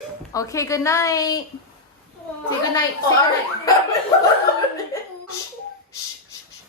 Okay, good night. Say good night. Say good night. Shh, shh, shh, shh.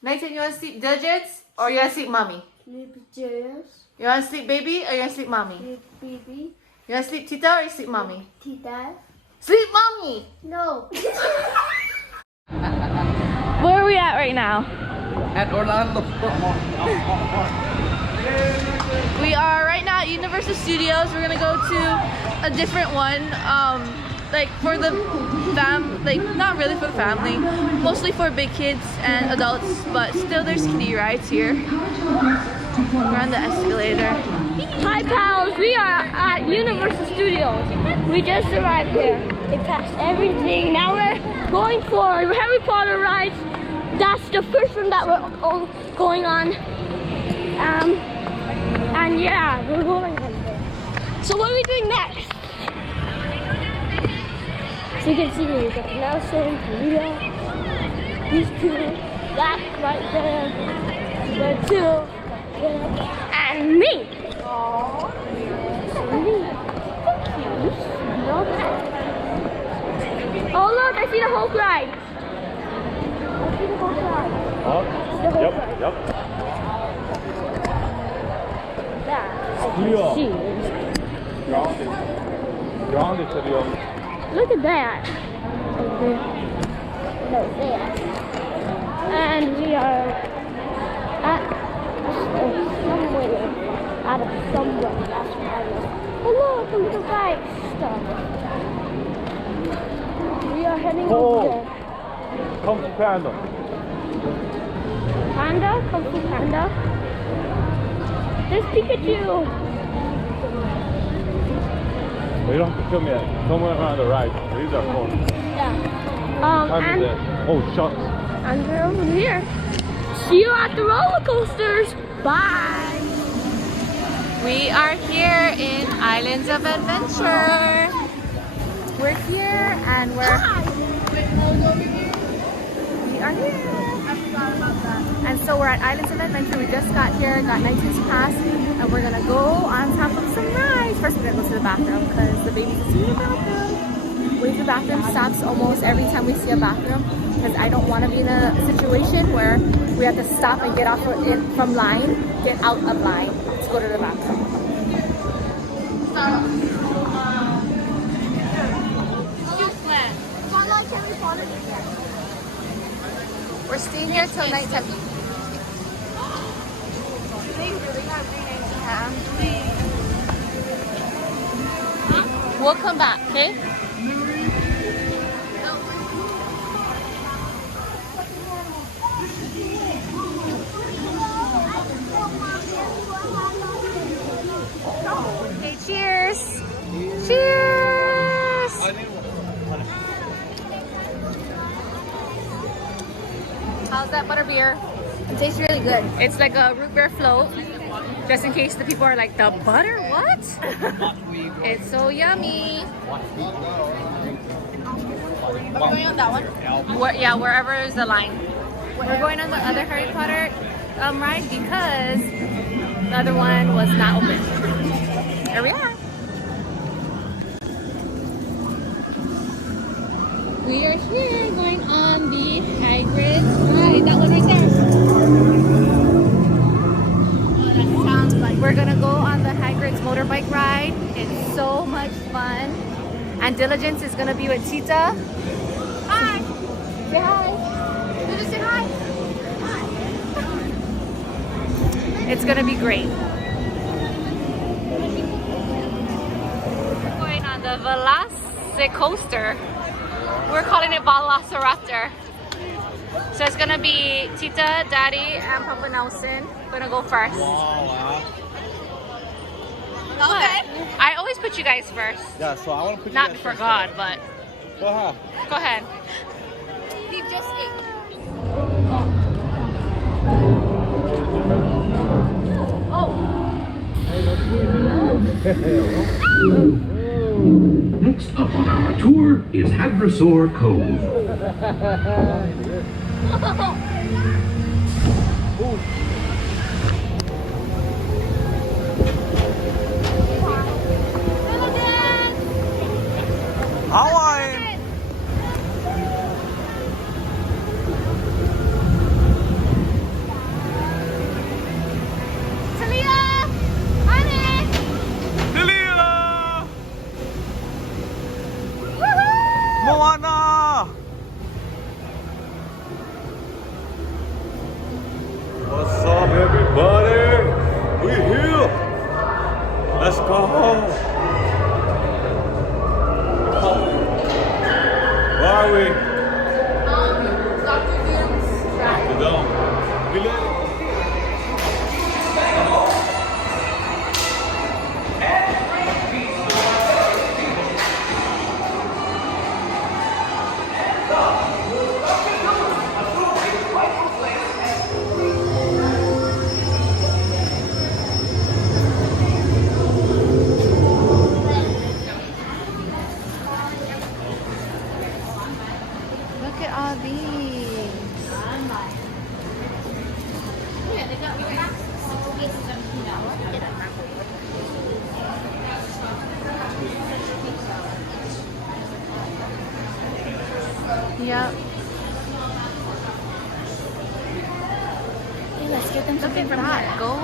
Nathan, you want to sleep digits or you want to sleep mommy? Sleep Jess. You want to sleep baby or you want to sleep mommy? Sleep baby. You want to sleep Tita or you sleep mommy? Tita. Sleep mommy! No. Where are we at right now? At Orlando. We are right now at Universal Studios. We're gonna go to a different one, like for the not really for the family, mostly for big kids and adults, but still there's kiddie rides here. We're on the escalator. Hi pals, we are at Universal Studios. We just arrived here. We passed everything. Now we're going for Harry Potter rides. That's the first one that we're all going on. And yeah, we're going on there. So what are we doing next? So you can see we got Nelson, Leah, these two, that right there, the two, and me. Aww. Me. Oh look, I see the Hulk ride. I see the Hulk ride. The Hulk ride. Yep. That I can see. Grounded to the Look at that. Over there. No, there. And we are at somewhere. Out of somewhere. That's what I know. Oh look, a little bike stuff. We are heading over there. Kung Fu Panda. Panda? Kung Fu Panda? There's Pikachu! Well, you don't have to film yet. Come around the ride. These are cool. Yeah. And oh, shucks. And we're over here. See you at the roller coasters. Bye! We are here in Islands of Adventure. We're here and we are here. And so we're at Islands of Adventure. We just got here, got 19th pass, and we're gonna go on top of some rides. First, we're gonna go to the bathroom because the baby's in the bathroom. We the bathroom stops almost every time we see a bathroom because I don't want to be in a situation where we have to stop and get off from line, get out of line to go to the bathroom. We're staying here till night time. We'll come back, okay? Okay, cheers! Cheers! How's that butterbeer? It tastes really good. It's like a root beer float. Just in case the people are like, the butter? What? It's so yummy. Are we going on that one? Yeah, wherever is the line. We're going on the other Harry Potter ride because the other one was not open. Here we are. We are here going on the Hagrid's ride. That one right there. Sounds like we're gonna go on the Hagrid's motorbike ride. It's so much fun. And Diligence is gonna be with Tita. Hi! Say hi! Did you say hi? Hi! It's gonna be great. We're going on the Veloscocoaster. We're calling it Velociraptor. So it's gonna be Tita, Daddy, and Papa Nelson. Gonna go first. Wow. Okay. I always put you guys first. Yeah, so I want to put you Not guys before first. God, but Go ahead. go ahead. He just ate. Next up on our tour is Hadrosaur Cove. Hawaii. Talia! Honey! Delila! Moana! What's up, everybody? We here. Let's go. Where are we? Dr. Doom's track. The dome. We let it. Look at all these. Yep. Let's get them Look at that gold.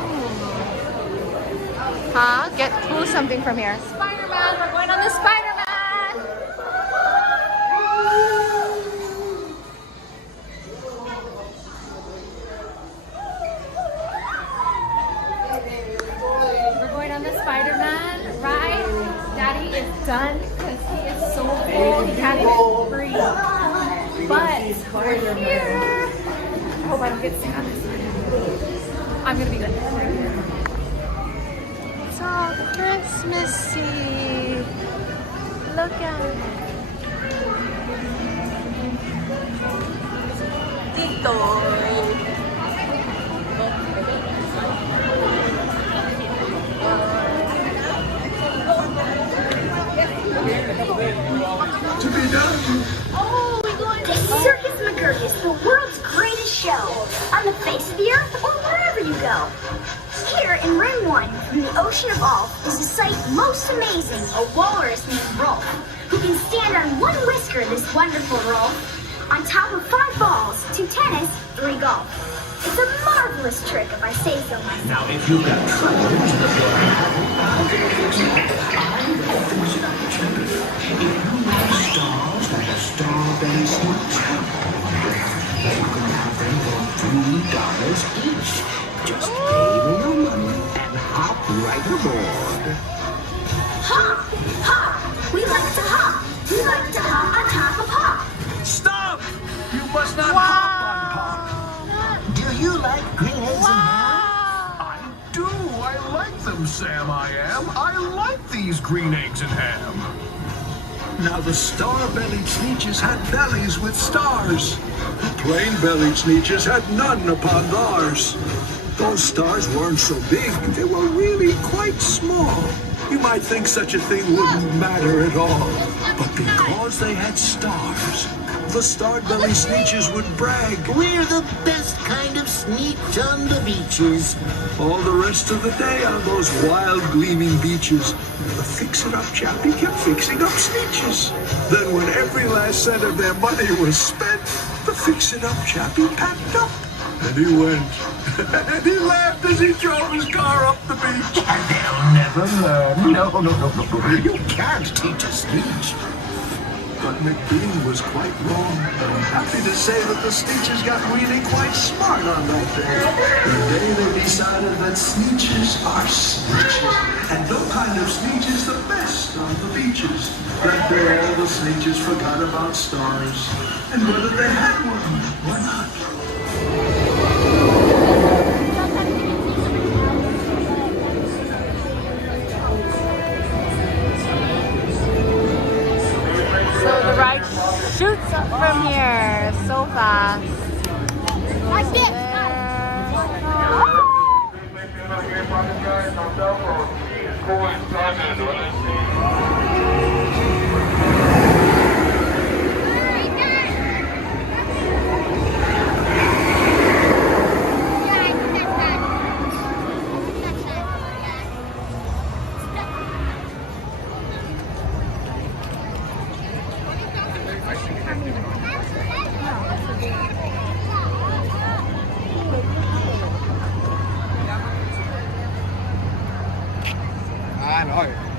Huh? Get pull something from here. Spiderman! We're going on the Spiderman! We're going on the Spiderman ride. Daddy is done because he is so full. He can't even breathe. But we're here. I hope I don't get sick on this one. I'm gonna be good. It's all Christmassy. Look at it. Tito. To be done. Oh, we're going to Circus McGurkus, the world's greatest show. On the face of the earth or wherever you go. Here in Ring 1, from the ocean of all, is a sight most amazing, a walrus named Rolf, who can stand on one whisker, this wonderful Rolf, on top of 5 balls, 2 tennis, 3 golf. It's a marvelous trick, if I say so myself. Now, if you've got trouble with your I'm going to fix it. If you like stars like a strawberry snitch, you can have them for $3 each. Just pay me your money and hop right aboard. Hop! Hop! We like to hop! We like to hop on top of hop! Stop! You must not hop on pop. Do you like green eggs and ham? I do. I like them, Sam. I like these green eggs and ham. Now the star-bellied sneetches had bellies with stars. The plain-bellied sneetches had none upon theirs. Those stars weren't so big, they were really quite small. You might think such a thing wouldn't matter at all. But because they had stars, the star-bellied sneetches would brag. We're the best kind of sneetch on the beaches. All the rest of the day on those wild gleaming beaches, the fix-it-up chappie kept fixing up sneetches. Then when every last cent of their money was spent, the fix-it-up chappie packed up. And he went. And he laughed as he drove his car up the beach. And they'll never learn. No. You can't teach a sneetch. But McBean was quite wrong. I'm happy to say that the Sneetches got really quite smart on that day. The day they decided that Sneetches are Sneetches, and no kind of Sneetch is the best on the beaches. That day all the Sneetches forgot about stars, and whether they had one or not. So the ride shoots up from here so fast. Like this! 500.